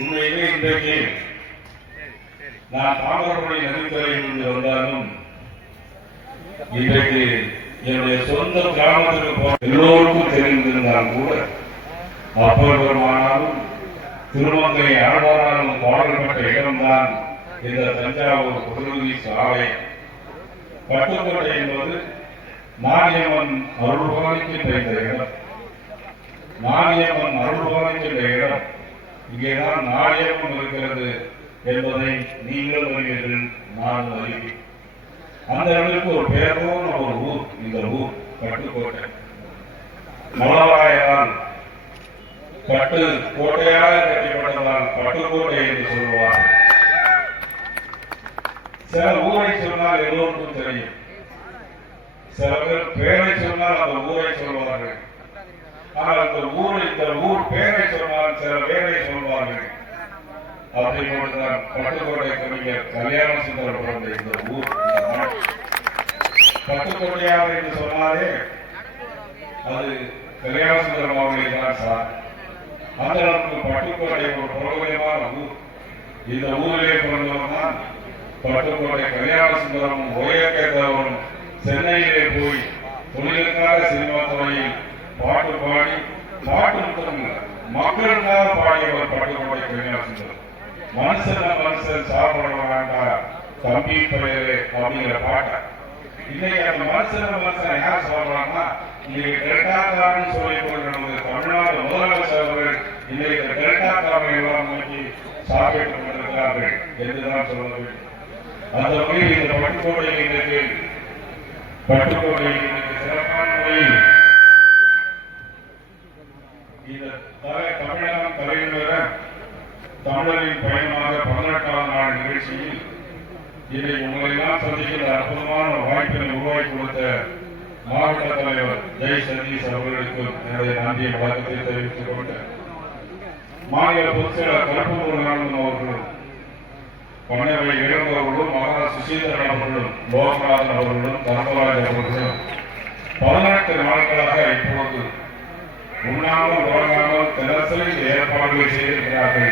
உண்மையிலே இன்றைக்கு நான் தாமரப்பள்ளி நதிக்கரையில் இருந்து வந்தாலும் இன்றைக்கு என்னுடைய சொந்த கிராமத்திற்கு போன எல்லோருக்கும் தெரிந்திருந்தால் கூட அப்பர் பெருமானாலும் திருமங்கை ஆழ்வாராலும் பாடல்பட்ட இடம்தான் இந்த தஞ்சாவூர் புதுவி சாலை. பட்டுக்கோட்டை என்பது நாகியம்மன் அருள்பாலிக்கின்ற இந்த இடம். நாகியம்மன் அருள்பாலிக்கின்ற இடம். இங்கேதான் நாகியம்மன் இருக்கிறது என்பதை நீங்கள் அறிவீர்கள் நானும் அறிவேன். அந்த அளவுக்கு ஒரு பேரோன ஒரு ஊர் இந்த ஊர் பட்டுக்கோட்டை மலவாயால் பட்டு கோட்டையாக கட்டப்பட்டதால் பட்டுக்கோட்டை என்று சொல்லுவார் சில ஊரை சொன்னால் எல்லோருக்கும் தெரியும். சில பேர் பேரை சொன்னால் அந்த ஊரை சொல்வார்கள். ஆனால் அந்த ஊர் இந்த ஊர் பேரை சொன்னால் சில பேரை சொல்வார்கள். அப்படி போட்டுதான் பட்டுக்கோட்டை கவிஞர் கல்யாண சுந்தரம் பிறந்த இந்த ஊர் பட்டுக்கோட்டையாக என்று சொன்னாலே அது கல்யாண சுந்தரம் அவர்களை தான் சார். அந்த அளவுக்கு பட்டுக்கோட்டை ஒரு பிரபலமான ஊர். இந்த ஊரிலே பிறந்தவன் தான் பட்டுக்கோட்டை கல்யாண சுந்தரமும் ஓயக்கேதவரும் சென்னையிலே போய் தொழிலுக்காக சினிமா துறையில் பாட்டு பாடி பாட்டு மட்டும் மக்களுக்காக பாடியவர் பட்டுக்கோட்டை கல்யாண சுந்தரம் மனுஷன மனுஷன் சாப்பிட வேண்டாம் தம்பி பெயரே அப்படிங்கிற பாட்டை. இன்னைக்கு அந்த மனுஷன மனுஷன் யார் சொல்றாங்கன்னா இன்னைக்கு டெல்டாக்காரன் சொல்லி கொண்டு நமது தமிழ்நாடு முதலமைச்சர் அவர்கள் இன்னைக்கு இந்த டெல்டாக்காரன் எல்லாம் நோக்கி சாப்பிட்டு கொண்டிருக்கிறார்கள் என்றுதான் சொல்ல வேண்டும். அந்த வகையில் இந்த பட்டுக்கோட்டை இன்றைக்கு பட்டுக்கோட்டை இன்றைக்கு சிறப்பான முறையில் இந்த தமிழகம் தலைநகர தமிழரின் பயணமாக பதினெட்டாம் நாள் நிகழ்ச்சியில் இதை உங்களெல்லாம் சந்திக்கிற அற்புதமான வாய்ப்பினை உருவாக்கி கொடுத்த மாவட்ட தலைவர் ஜெய் சதீஷ் அவர்களுக்கு என்னுடைய நன்றியை வழக்கத்தில் தெரிவித்துக் கொண்டு மாநில பொதுச் செயலர் கருப்பூர் அவர்களும் பன்னவை இழந்தவர்களும் மகா சுசீந்திரன் அவர்களும் லோகநாதன் அவர்களும் தர்மராஜ் அவர்களும் பதினெட்டு நாட்களாக இப்பொழுது உண்ணாமல் உறங்காமல் தினசரி ஏற்பாடுகள் செய்திருக்கிறார்கள்.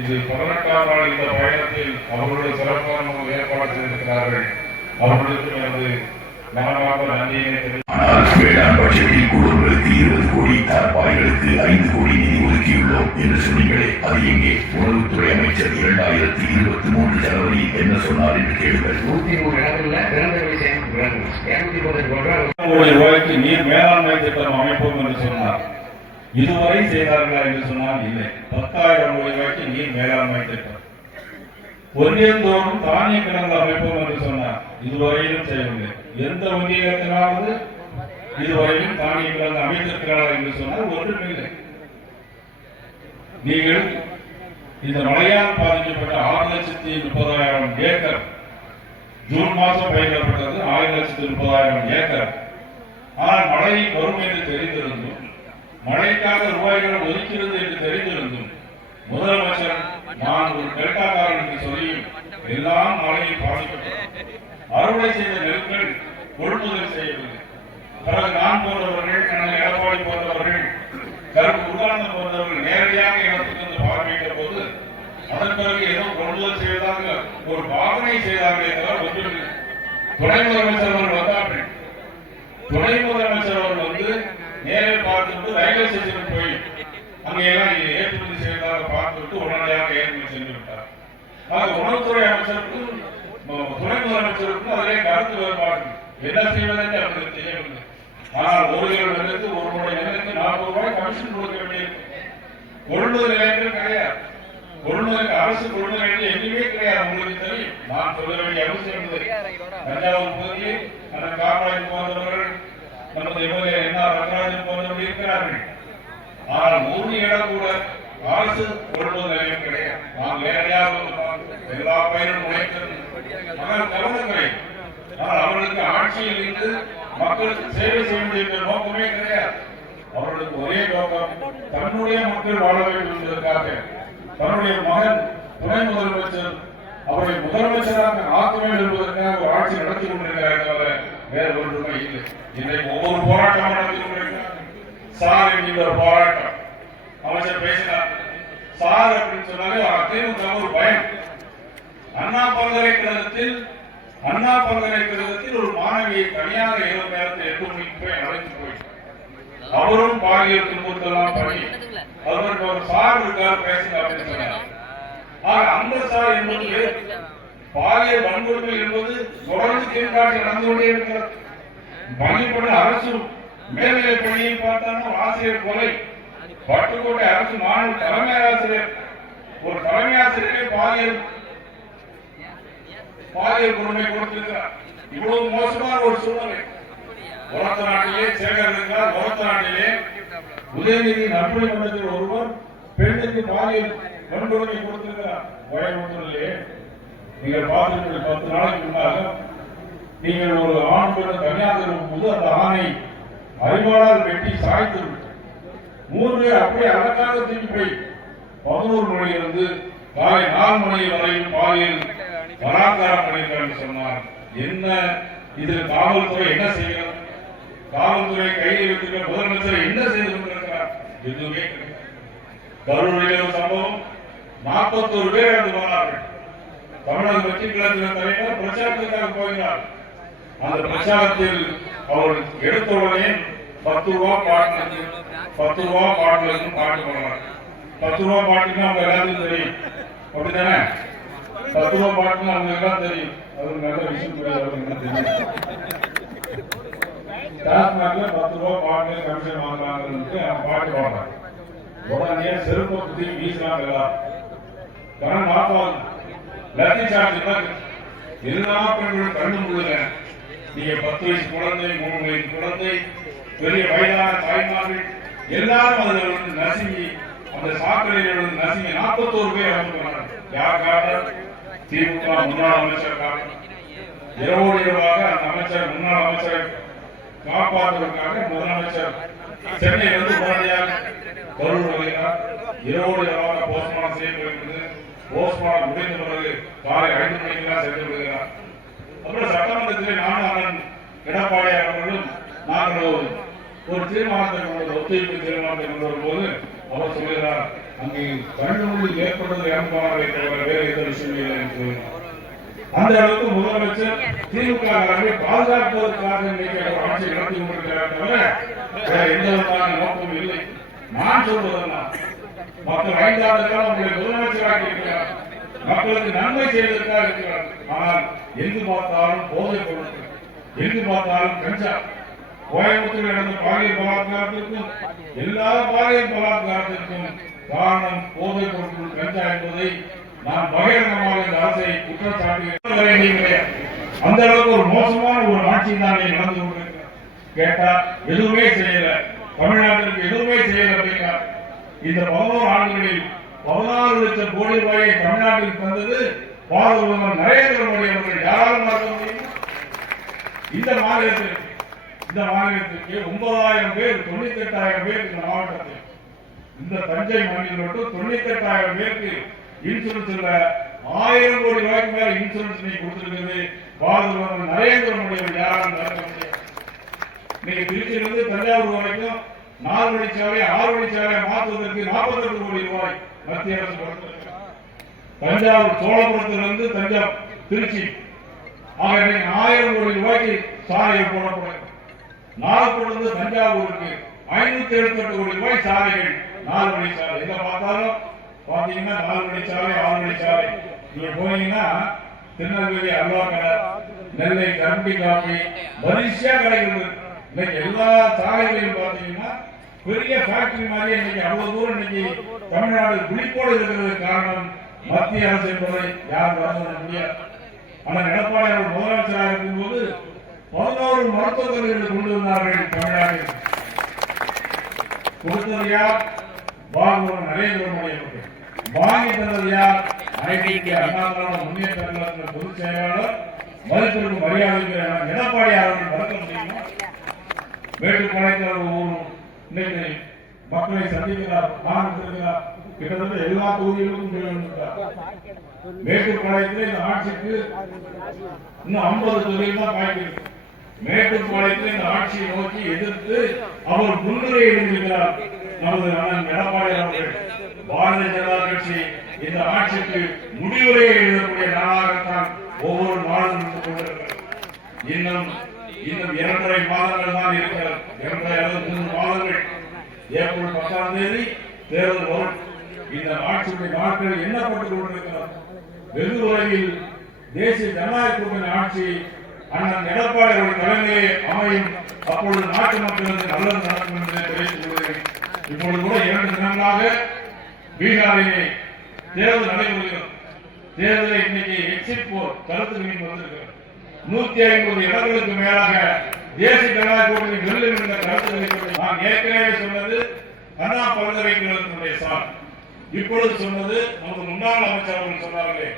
இது பதினெட்டாம் நாள் இந்த பயணத்தில் அவர்களுடைய சிறப்பான ஒரு ஏற்பாடு செய்திருக்கிறார்கள். அவர்களுக்கு எனது மனமாக நன்றியை ஆனால் வேளாண் பட்ஜெட்டில் குழுக்களுக்கு இருபது கோடி தரப்பாய்களுக்கு ஐந்து கோடி நிதி ஒதுக்கியுள்ளோம் என்று சொன்னீங்களே அது எங்கே? உணவுத்துறை அமைச்சர் இரண்டாயிரத்தி இருபத்தி மூன்று ஜனவரியில் என்ன சொன்னார் என்று கேளுங்கள். நூத்தி நூறு இடங்கள்ல திறந்த வெளி சேமிப்பு கிடங்கு இருநூத்தி பதினஞ்சு ரூபாய் கோடி ரூபாய்க்கு நீர் மேலாண்மை திட்டம் அமைப்போம் என்று சொன்னார். இதுவரை செய்தார்களா என்று சொன்னால் இல்லை. பத்தாயிரம் கோடி ரூபாய்க்கு நீர் மேலாண்மை திட்டம். ஒன்றியந்தோறும் தானிய கிடங்கு அமைப்போம் என்று சொன்னார். இதுவரையிலும் செய்யவில்லை. எந்த ஒன்றியத்திலாவது இதுவரையிலும் தானியங்கள் கிடங்கு என்று சொன்னால் ஒன்றுமில்லை நீங்கள் இந்த மழையால் பாதிக்கப்பட்ட ஆறு லட்சத்தி முப்பதாயிரம் ஏக்கர் ஜூன் மாதம் பயிரிடப்பட்டது ஆறு லட்சத்தி முப்பதாயிரம் ஏக்கர். ஆனால் மழை வரும் என்று தெரிந்திருந்தும் மழைக்காக ரூபாய்களை ஒதுக்கிறது என்று தெரிந்திருந்தும் முதலமைச்சர் நான் ஒரு டெல்டாக்காரன் என்று சொல்லியும் எல்லாம் மழையில் பாதிக்கப்பட்டது அறுவடை செய்த நெற்கள் கொள்முதல் செய்யவில்லை. பிறகு நான் போன்றவர்கள் அண்ணன் எடப்பாடி போன்றவர்கள் கருப்பு உதாரணம் போன்றவர்கள் நேரடியாக இடத்துக்கு வந்து பார்வையிட்ட போது அதன் பிறகு ஏதோ கொள்முதல் செய்தாங்க ஒரு பாவனை செய்தார்கள் என்றால் ஒன்றுமில்லை துணை முதலமைச்சர் அவர்கள் வந்தார்கள். துணை முதலமைச்சர் அவர்கள் வந்து நேரில் பார்த்துட்டு ரயில்வே ஸ்டேஷனுக்கு போய் அங்கெல்லாம் ஏற்றுமதி செய்வதாக பார்த்துவிட்டு உடனடியாக ஏற்றுமதி சென்று விட்டார். ஆக உணவுத்துறை அமைச்சருக்கும் துணை முதலமைச்சருக்கும் அதிலே கருத்து வேறுபாடு. என்ன செய்வதென்று அவர்களுக்கு தெரியவில்லை. ஆனால் ஒரு கிலோ நெல்லுக்கு நெல்லுக்கு நாற்பது ரூபாய் கமிஷன் கொடுக்க வேண்டியிருக்கு. கொள்முதல் நிலையங்கள் கிடையாது. கொள்முதலுக்கு அரசு கொள்முதல் நிலையம் எதுவுமே கிடையாது. உங்களுக்கு தெரியும். நான் சொல்ல வேண்டிய அவசியம் இல்லை தஞ்சாவூர் பகுதியில் காமராஜ் போன்றவர்கள் நமது எம்எல்ஏ என் ஆர் ரங்கராஜன் போன்றவர்கள் இருக்கிறார்கள். ஆனால் ஒரு இடம் கூட அரசு கொள்முதல் நிலையம் கிடையாது. நேரடியாக எல்லா பயிரும் உழைக்கிறது ஆனால் கவனங்களை ஆனால் அவர்களுக்கு ஆட்சியில் இருந்து மக்களுக்கு சேவை செய்ய வேண்டிய நோக்கமே கிடையாது. அவர்களுக்கு ஒரே நோக்கம் தன்னுடைய மக்கள் வாழ வேண்டும் என்பதற்காக. தன்னுடைய மகன் துணை முதலமைச்சர் அவரை முதலமைச்சராக ஆக்க வேண்டும் என்பதற்காக ஒரு ஆட்சி நடத்தி கொண்டிருக்கிறார் வேறு ஒன்றுமே இல்லை. இன்றைக்கு ஒவ்வொரு போராட்டமும் நடத்தி கொண்டிருக்கிறார் சார் என்கிற போராட்டம். அமைச்சர் பேசினார். சார் அப்படின்னு சொன்னாலே அதிமுக ஒரு பயம். அண்ணா பல்கலைக்கழகத்தில் அண்ணா பல்கலைக்கழகத்தில் ஒரு மாணவியை தனியாக இரவு நேரத்தில் எட்டு மணிக்கு போய் அழைத்து போயிட்டார் அவரும் பாலியல் துன்புறுத்தலாம் பண்ணி அவருக்கு ஒரு சார் இருக்கார் பேசுங்க அப்படின்னு சொன்னார் ஆக அந்த சார் என்பது பாலியல் வன்கொடுமை என்பது தொடர்ந்து தென்காட்சி நடந்து கொண்டே இருக்கிறது. பள்ளிப்பட அரசு மேல்நிலை பள்ளியை பார்த்தாலும் ஆசிரியர் கொலை பட்டுக்கோட்டை அரசு மாணவர் தலைமை ஆசிரியர் ஒரு தலைமை ஆசிரியரே பாலியல் பாலியல் கொடுமை கொடுத்திருக்கிறார். இவ்வளவு மோசமான ஒரு சூழ்நிலை. உலக நாட்டிலே சேகர் உலக நாட்டிலே உதயநிதி நற்பணி மன்றத்தில் ஒருவர் பெண்ணுக்கு பாலியல் வன்கொடுமை கொடுத்திருக்கிறார். கோயம்புத்தூரிலே நீங்கள் பார்த்திருப்பீர்கள் பத்து நாளைக்கு முன்னாக நீங்கள் ஒரு ஆண் பெண் தனியார் இருக்கும்போது அந்த ஆணை அறிவாளால் வெட்டி சாய்த்து மூன்று பேர் அப்படியே அழகாக தூக்கி போய் பதினோரு மணியிலிருந்து காலை நாலு மணி வரையில் பாலியல் பலாத்காரம் பண்ணியிருக்காங்க சொன்னார். என்ன? இதில் காவல்துறை என்ன செய்யணும் காவல்துறை கையில் வைத்திருக்க முதலமைச்சர் என்ன செய்து கொண்டிருக்கிறார்? எதுவுமே கிடையாது. கரூரில் ஒரு சம்பவம். நாற்பத்தோரு பேர் இறந்து போனார்கள். தமிழக வெற்றி கழகத்தின் தலைவர் பிரச்சாரத்துக்காக போகிறார். அந்த பிரச்சாரத்தில் அவர் எடுத்த உடனே பத்து ரூபா பாட்டு பத்து ரூபா பாட்டுல பாட்டு போனார் பத்து ரூபா பாட்டுக்கு அவங்க எல்லாத்துக்கும் தெரியும். அப்படித்தானே? பத்து ரூபா பாட்டுன்னா தெரியும். அது நல்ல விஷயம் கிடையாது தெரியும்? டாஸ்மாக்ல பத்து ரூபா பாட்டு கமிஷன் வாங்குறாங்கன்னு அவன் பாட்டு பாடுறான் உடனே செருப்பு குத்தி வீசலாம் கடன் மாத்தலாம் லத்தி சார்ஜ் தான் எல்லா பெண்களும் கண்ணு முழுங்க நீங்க பத்து வயசு குழந்தை மூணு வயசு குழந்தை பெரிய வயதான தாய்மார்கள் எல்லாரும் அதுல வந்து நசுங்கி அந்த சாக்கடையில் நசுங்கி நாற்பத்தோரு பேர் இறந்து திமுக முன்னாள் அமைச்சர் காரணம் இரவோடு இரவாக அந்த அமைச்சர் முன்னாள் அமைச்சரை காப்பாற்றுவதற்காக முதலமைச்சர் சென்னை வந்து உடனடியாக கரூர் வருகிறார். இரவோடு இரவாக போஸ்ட்மார்டம் செய்யப்படுகிறது போஸ்ட்மார்டம் முடிந்த பிறகு காலை ஐந்து மணிக்கெல்லாம் சென்று விடுகிறார். அப்புறம் சட்டமன்றத்தில் நானும் அண்ணன் எடப்பாடி அவர்களும் நாங்கள் ஒரு ஒரு தீர்மானத்தை கொண்டு ஒத்துழைப்பு தீர்மானத்தை கொண்டு வரும்போது அவர் சொல்கிறார் அங்கே தமிழ்நாடு ஏற்பட்டது ஏற்பாடு தவிர வேறு எந்த விஷயம் இல்லை என்று. அந்த அளவுக்கு முதலமைச்சர் திமுக அரசை பாதுகாப்பதற்காக இன்னைக்கு அவர் ஆட்சி நடத்தி கொண்டிருக்கிறார் தவிர வேற எந்த விதமான நோக்கமும் இல்லை. நான் சொல்வதெல்லாம் மக்கள் ஐந்தாவது காலம் உங்களை முதலமைச்சராக இருக்கிறார். மக்களுக்கு நன்மை செய்வதற்காக இருக்கிறார். ஆனால் எங்கு பார்த்தாலும் போதை பொருள் எங்கு பார்த்தாலும் கஞ்சா. கோயம்புத்தூர் நடந்த பாலியல் பலாத்காரத்திற்கும் எல்லா பாலியல் பலாத்காரத்திற்கும் காரணம் போதை பொருட்கள் கஞ்சா என்பதை நான் பகிரங்கமாக இந்த அரசை குற்றம் சாட்டுகிறேன் அந்த அளவுக்கு ஒரு மோசமான ஒரு ஆட்சி தான் நடந்து கொண்டிருக்கிறது கேட்டா எதுவுமே செய்யல. தமிழ்நாட்டிற்கு எதுவுமே செய்யல அப்படின்னா இந்த பதினோரு ஆண்டுகளில் பதினாறு லட்சம் கோடி ரூபாயை தமிழ்நாட்டிற்கு தந்தது பாரத பிரதமர் நரேந்திர மோடி அவர்கள். யாராலும் மறக்க முடியும்? இந்த மாநிலத்தில் இந்த மாநிலத்திற்கு ஒன்பதாயிரம் பேர் தொண்ணூத்தி எட்டாயிரம் பேர் இந்த மாவட்டத்தில் இந்த தஞ்சை மண்ணில் மட்டும் தொண்ணூத்தி எட்டாயிரம் பேருக்கு இன்சூரன்ஸ் இல்ல. ஆயிரம் கோடி ரூபாய்க்கு மேல இன்சூரன்ஸ் நீ கொடுத்திருக்கிறது. பாரத நரேந்திர மோடி அவர்கள் நீங்க திருச்சியிலிருந்து தஞ்சாவூர் வரைக்கும் நாலு வழிச்சாலை ஆறு வழிச்சாலை மாற்றுவதற்கு நாற்பத்தெட்டு கோடி ரூபாய் மத்திய அரசு தஞ்சாவூர் சோழபுரத்திலிருந்து தஞ்சாவூர் திருச்சி. ஆக இன்னைக்கு ஆயிரம் கோடி ரூபாய்க்கு சாலைகள் போடப்படுகிறது நாகப்பட்டிலிருந்து தஞ்சாவூருக்கு ஐநூத்தி எழுபத்தெட்டு கோடி ரூபாய் சாலைகள் நாலு வழி சாலை. எங்க பார்த்தாலும் பாத்தீங்கன்னா நாலு வழி சாலை ஆறு வழி சாலை. நீங்க போனீங்கன்னா திருநெல்வேலி அல்வா கடை நெல்லை கரண்டி காஃபி வரிசையா கிடைக்கிறது இன்னைக்கு எல்லா சாலைகளையும் பாத்தீங்கன்னா பெரிய ஃபேக்டரி மாதிரி இன்னைக்கு அவ்வளவு தூரம் இன்னைக்கு தமிழ்நாடு விழிப்போடு இருக்கிறது காரணம் மத்திய அரசு என்பதை யார் வழங்க முடியாது. ஆனால் எடப்பாடி அவர்கள் முதலமைச்சராக இருக்கும்போது பதினோரு மருத்துவக் கல்லூரிகளை கொண்டு வந்தார்கள் தமிழ்நாட்டில். கொடுத்தது யார்? பாரதம் நரேந்திர மோடி அவர்கள் வாங்கி தந்தது யார்? ஐடிக்கு அண்ணா திராவிட முன்னேற்ற கழகத்தின் பொதுச் செயலாளர் மருத்துவருக்கு மரியாதைக்கு எடப்பாடி அவர்கள் மறக்க முடியுமா? மேட்டுப்பாளையத்தில் ஒரு இன்னைக்கு மக்களை சந்திக்கிறார் நான் கிட்டத்தட்ட எல்லா தொகுதிகளுக்கும் போய் வந்திருக்கிறார். மேட்டுப்பாளையத்தில் இந்த ஆட்சிக்கு இன்னும் ஐம்பது தொகுதிகள் தான் பாய்க்கு மேட்டுப்பாளையத்தில் இந்த ஆட்சியை நோக்கி எதிர்த்து அவர் முன்னுரை எழுந்திருக்கிறார் நமது அண்ணன் எடப்பாடி அவர்கள் பாரதிய ஜனதா கட்சி இந்த ஆட்சிக்கு முடிவுரையை எழுதக்கூடிய நாளாகத்தான் ஒவ்வொரு நாளும் இருந்து கொண்டிருக்கிறது. இன்னும் இன்னும் இரண்டரை மாதங்கள் தான் இருக்கிறது. இரண்டரை அல்லது மூன்று மாதங்கள். ஏப்ரல் பத்தாம் தேதி தேர்தல் வரும். இந்த ஆட்சியுடைய நாட்கள் என்ன பட்டுக் கொண்டிருக்கிறது. வெகு உலகில் தேசிய ஜனநாயக கூட்டணி ஆட்சி அண்ணன் எடப்பாடி அவருடைய தலைமையை அமையும். அப்பொழுது நாட்டு மக்களுக்கு நல்லது நடக்கும் என்று தெரிவித்துக் கொள்கிறேன். இப்பொழுது கூட இரண்டு தினங்களாக பீகாரிலே தேர்தல் நடைபெறுகிறது. தேர்தலை இன்னைக்கு எக்ஸிட் போல் கருத்து கணிப்பு வந்திருக்கிறது. நூத்தி ஐம்பது இடங்களுக்கு மேலாக தேசிய ஜனநாயக கூட்டணி வெல்லும் என்ற கருத்து நான் ஏற்கனவே சொன்னது அண்ணா பல்கலைக்கழகத்தினுடைய சார். இப்பொழுது சொன்னது நமது முன்னாள் அமைச்சர் அவர்கள் சொன்னார்களே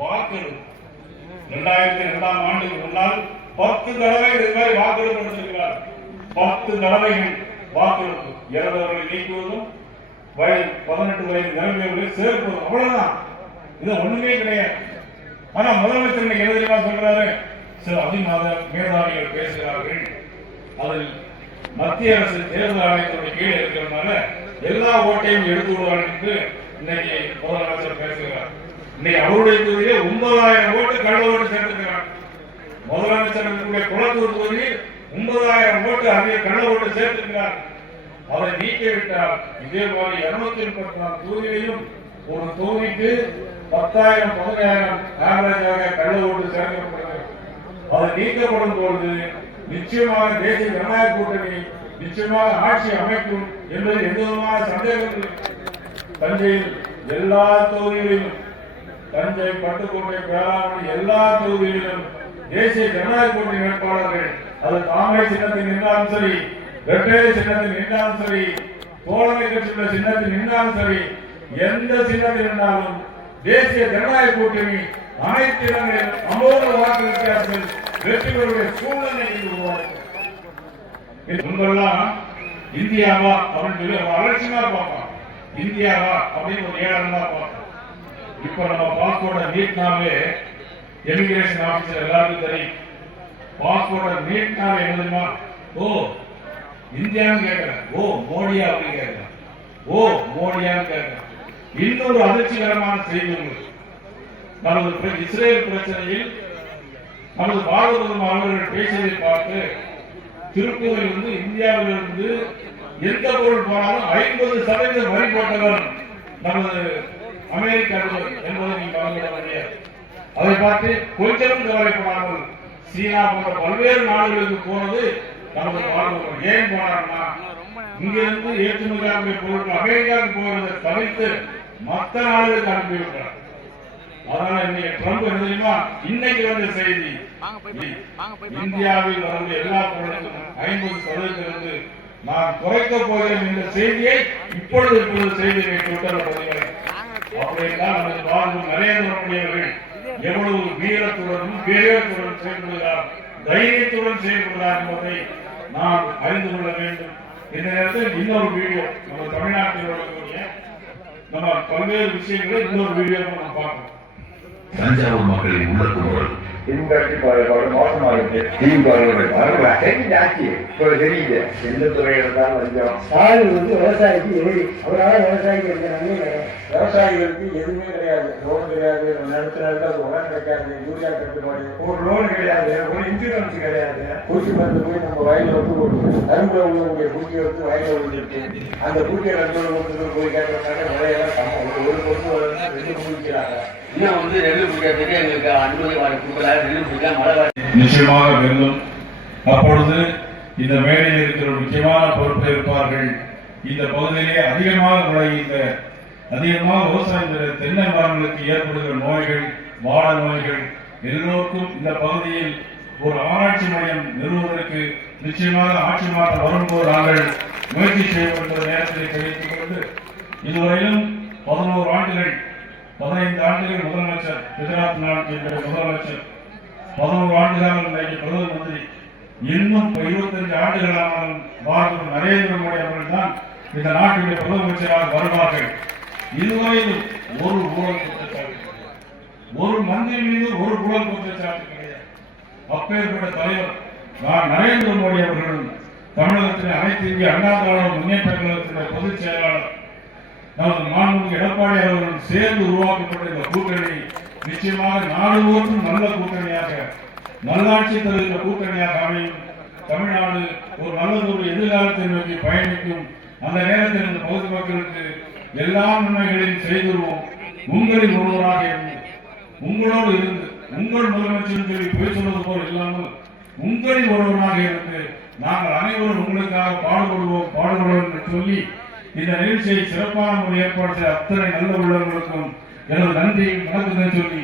வாக்கெடுப்பு. இரண்டாயிரத்தி இரண்டாம் ஆண்டுக்கு முன்னால் பத்து தடவை இது மாதிரி வாக்கெடுப்பு நடத்திருக்கிறார். பத்து தடவைகள். வாக்கெடுப்பு இறந்தவர்களை நீக்குவதும் வயது பதினெட்டு வயது நிரம்பியவர்களை சேர்ப்பதும் அவ்வளவுதான். இது ஒண்ணுமே கிடையாது. ஆனா முதலமைச்சர் இன்னைக்கு என்ன தெரியுமா சொல்றாரு? சில அதிமாத மேதாவிகள் பேசுகிறார்கள். அதில் மத்திய அரசு தேர்தல் ஆணையத்துடைய கீழே இருக்கிறதுனால எல்லா ஓட்டையும் எடுத்து விடுவார்கள் என்று இன்னைக்கு முதலமைச்சர் பேசுகிறார். இன்னைக்கு அவருடைய தொகுதியிலே ஒன்பதாயிரம் ஓட்டு கள்ள ஓட்டு முதலமைச்சர் குளத்தூர் தொகுதியில் ஒன்பதாயிரம் ஓட்டு அதிக கள்ள ஓட்டு சேர்த்திருக்கிறார். அவரை நீக்கிவிட்டார் இதே மாதிரி இருநூத்தி முப்பத்தி நாலு தொகுதியிலும் ஒரு தொகுதிக்கு பத்தாயிரம் பதினாயிரம் ஆவரேஜாக கள்ள ஓட்டு சேர்க்கப்படுகிறது அது நீக்கப்படும் பொழுது நிச்சயமாக தேசிய ஜனநாயக கூட்டணி நிச்சயமாக ஆட்சி அமைக்கும் என்பது எந்த விதமான சந்தேகம் தஞ்சையில் எல்லா தொகுதிகளிலும் தஞ்சை பட்டுக்கோட்டை பேராவணி எல்லா தொகுதிகளிலும் தேசிய ஜனநாயக கூட்டணி வேட்பாளர்கள் அது தாமரை சின்னத்தில் நின்றாலும் சரி வெட்டேரி சின்னத்தில் நின்றாலும் சரி தோழமை கட்சியுள்ள சின்னத்தில் நின்றாலும் சரி எந்த சின்னத்தில் இருந்தாலும் தேசிய ஜனநாயக கூட்டணி அனைத்து இடங்களில் அமோக வாக்கு வித்தியாசத்தில் வெற்றி பெறுவதை சூழ்நிலை இங்கு முன்பெல்லாம் இந்தியாவா அப்படின்னு சொல்லி ஒரு அலட்சியமா பார்ப்பான் இந்தியாவா அப்படின்னு ஒரு ஏழம் தான் பார்ப்போம். இப்ப நம்ம பாஸ்போர்ட்டை நீட்னாவே எமிகிரேஷன் ஆபீசர் எல்லாருக்கும் தெரியும். பாஸ்போர்ட்டை நீட்னாவே எழுதுமா ஓ இந்தியான்னு கேட்கிறேன் ஓ மோடியா அப்படின்னு கேட்கிறேன் ஓ மோடியான்னு கேட்கிறேன் இன்னொரு அதிர்ச்சிகரமான செய்தி உங்களுக்கு. நமது இஸ்ரேல் பிரச்சனையில் நமது பாரத அவர்கள் பேசியதை பார்த்து திருப்பூரில் இருந்து இந்தியாவிலிருந்து எந்த பொருள் போனாலும் ஐம்பது சதவீதம் வரி போட்டவர் நமது அமெரிக்க அதிபர் என்பதை நீங்கள் கவனிக்க முடியாது. அதை பார்த்து கொஞ்சம் கவலைப்படாமல் சீனா போன்ற பல்வேறு நாடுகளுக்கு போனது நமது பாரதம் ஏன் போனார்னா இங்கிருந்து ஏற்றுமதி ஆகிய பொருட்கள் அமெரிக்காவுக்கு போவதை தவிர்த்து மற்ற நாடுகளுக்கு அனுப்பிவிட்டார் அதனால இன்னைக்கு ட்ரம்ப் என்ன தெரியுமா? இன்னைக்கு வந்த செய்தி. இந்தியாவில் வரக்கூடிய எல்லா பொருட்களும் ஐம்பது சதவீதத்திலிருந்து நான் குறைக்க போகிறேன் என்ற செய்தியை இப்பொழுது இப்பொழுது செய்தியை பதிகிறேன் அப்படின்னா நமது பாரத நரேந்திர மோடி அவர்கள் எவ்வளவு வீரத்துடனும் வீரத்துடன் செயல்படுகிறார் தைரியத்துடன் செயல்படுகிறார் என்பதை நாம் அறிந்து கொள்ள வேண்டும். இந்த நேரத்தில் இன்னொரு வீடியோ நம்ம தமிழ்நாட்டில் உள்ளக்கூடிய நம்ம பல்வேறு விஷயங்களை இன்னொரு வீடியோ நம்ம பார்க்கணும் தஞ்சாவூர் மக்களின் உள்ள குமுறல் திமுக ஆட்சி பல பல மோசமா இருக்கு திமுக வரல தெரிஞ்ச ஆட்சி இப்போ தெரியுது. எந்த துறையில தான் லஞ்சம் ஸ்டாலின் வந்து விவசாயிக்கு எதிரி அவரால் விவசாயிக்கு எந்த நன்மையும் கிடையாது. விவசாயிகளுக்கு எதுவுமே கிடையாது. லோன் கிடையாது நடத்துறாரு அது உரம் கிடைக்காது யூரியா கட்டுப்பாடு. ஒரு லோன் கிடையாது. ஒரு இன்சூரன்ஸ் கிடையாது. பூச்சி மருந்து போய் நம்ம வயல்ல வந்து ஒரு கரும்புல உள்ளவங்களுடைய பூச்சியை வந்து வயல்ல விழுந்துருக்கு அந்த பூச்சியை ஒன்று போய் கேட்கறதுனால விலையெல்லாம் ஒரு பொருள் ரெண்டு பூச்சிக்கிறாங்க இன்னும் வந்து நெல் பிடிக்கிறதுக்கு எங்களுக்கு அனுமதி கொடுக்கல நெல் பிடிக்க மழை நிச்சயமாக வெல்லும் அப்பொழுது இந்த மேடையில் இருக்கிற முக்கியமான பொறுப்பில் இருப்பார்கள். இந்த பகுதியிலே அதிகமாக விளைகின்ற அதிகமாக விவசாயம் தென்னை மரங்களுக்கு ஏற்படுகிற நோய்கள் வாழ நோய்கள் எல்லோருக்கும் இந்த பகுதியில் ஒரு ஆராய்ச்சி மையம் நிறுவுவதற்கு நிச்சயமாக ஆட்சி மாற்றம் வரும்போது நாங்கள் முயற்சி செய்யப்பட்ட நேரத்தை நேரத்தில் தெரிவித்துக் கொண்டு இதுவரையிலும் பதினோரு ஆண்டுகள் பதினைந்து ஆண்டுகள் முதலமைச்சர் குஜராத் நாட்டினுடைய முதலமைச்சர். பதினோரு ஆண்டுகாலம் இன்றைக்கு பிரதம மந்திரி. இன்னும் இருபத்தஞ்சு ஆண்டுகளானாலும் பாரத நரேந்திர மோடி அவர்கள் தான் இந்த நாட்டினுடைய முதலமைச்சராக வருவார்கள். இதுவரையிலும் ஒரு ஊழல் குற்றச்சாட்டு ஒரு மந்திரி மீது ஒரு ஊழல் குற்றச்சாட்டு கிடையாது. அப்பேற்பட்ட தலைவர் நான் நரேந்திர மோடி அவர்களும் தமிழகத்தில் அனைத்து இந்திய அண்ணா திராவிட முன்னேற்ற கழகத்தினுடைய பொதுச் செயலாளர் நமது மாண்புமிகு எடப்பாடி அவர்கள் சேர்ந்து உருவாக்கப்பட்ட இந்த கூட்டணி நிச்சயமாக நாடு போற்றும் நல்ல கூட்டணியாக நல்லாட்சி தருகிற கூட்டணியாக அமையும். தமிழ்நாடு ஒரு நல்லதொரு எதிர்காலத்தை நோக்கி பயணிக்கும். அந்த நேரத்தில் இந்த பகுதி மக்களுக்கு எல்லா நன்மைகளையும் செய்திருவோம். உங்களில் ஒருவராக இருந்து உங்களோடு இருந்து உங்கள் முதலமைச்சர் சொல்லி பொய் சொல்வது போல் இல்லாமல் உங்களில் ஒருவராக இருந்து நாங்கள் அனைவரும் உங்களுக்காக பாடுபடுவோம் பாடுபடுவோம் என்று சொல்லி இந்த நிகழ்ச்சியை சிறப்பான முறை ஏற்பாடு செய்த அத்தனை நல்ல உள்ளவர்களுக்கும் எனது நன்றியை வணக்கத்தை சொல்லி